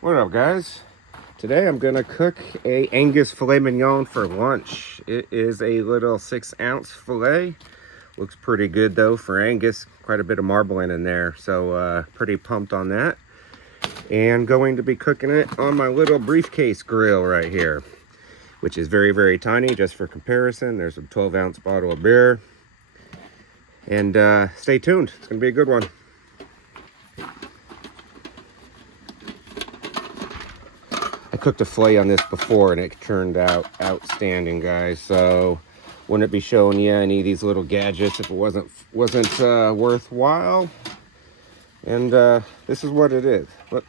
What up, guys? Today I'm gonna cook a Angus Filet Mignon for lunch. It is a little 6-ounce filet. Looks pretty good though for Angus. Quite a bit of marbling in there, so pretty pumped on that. And going to be cooking it on my little briefcase grill right here, which is very, very tiny. Just for comparison, there's a 12-ounce bottle of beer. And stay tuned, it's gonna be a good one. I cooked a filet on this before and it turned out outstanding, guys. So wouldn't be showing you any of these little gadgets if it wasn't worthwhile. And this is what it is. Let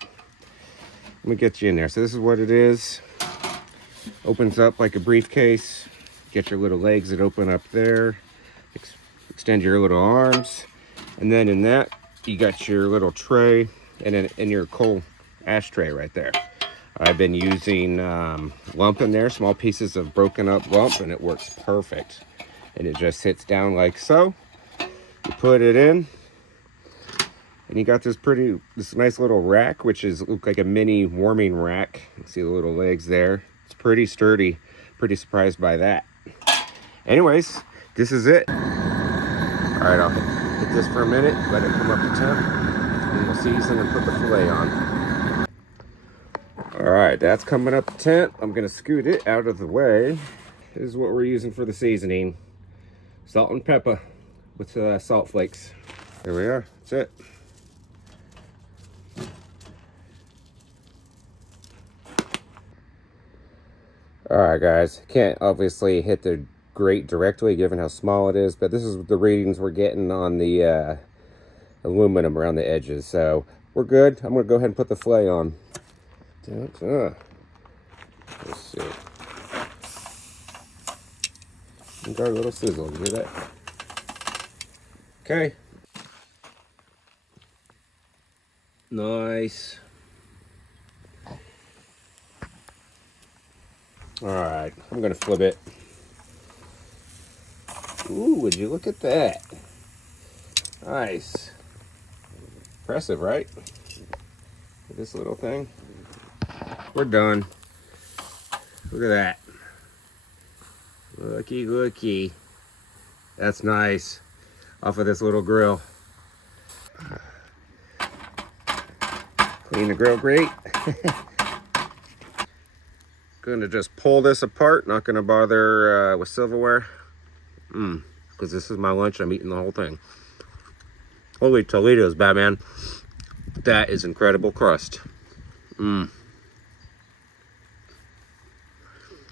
me get you in there. So this is what it is. Opens up like a briefcase. Get your little legs that open up there. Extend your little arms. And then in that, you got your little tray and in your coal ashtray right there. I've been using lump in there, small pieces of broken up lump, and it works perfect. And it just sits down like so. You put it in, and you got this nice little rack, which look like a mini warming rack. You see the little legs there. It's pretty sturdy. Pretty surprised by that. Anyways, this is it. All right, I'll hit this for a minute, let it come up to temp, and we'll season and put the filet on. All right, that's coming up to temp. I'm gonna scoot it out of the way. This is what we're using for the seasoning. Salt and pepper with salt flakes. There we are, that's it. All right, guys, can't obviously hit the grate directly given how small it is, but this is the readings we're getting on the aluminum around the edges, so we're good. I'm gonna go ahead and put the filet on. Let's see. We got a little sizzle, you hear that? Okay. Nice. Alright, I'm gonna flip it. Ooh, would you look at that? Nice. Impressive, right? This little thing. We're done. Look at that. Looky, looky. That's nice. Off of this little grill. Clean the grill grate. Gonna just pull this apart. Not gonna bother with silverware. Because this is my lunch. I'm eating the whole thing. Holy Toledo's, Batman. That is incredible crust.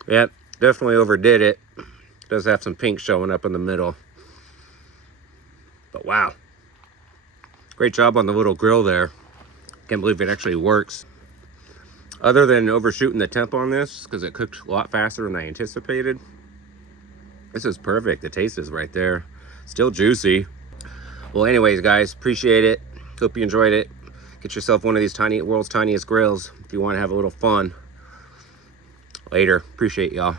Yep, definitely overdid it. Does have some pink showing up in the middle. But wow. Great job on the little grill there. Can't believe it actually works. Other than overshooting the temp on this, because it cooked a lot faster than I anticipated, this is perfect. The taste is right there. Still juicy. Well, anyways, guys, appreciate it. Hope you enjoyed it. Get yourself one of these world's tiniest grills if you want to have a little fun. Later. Appreciate y'all.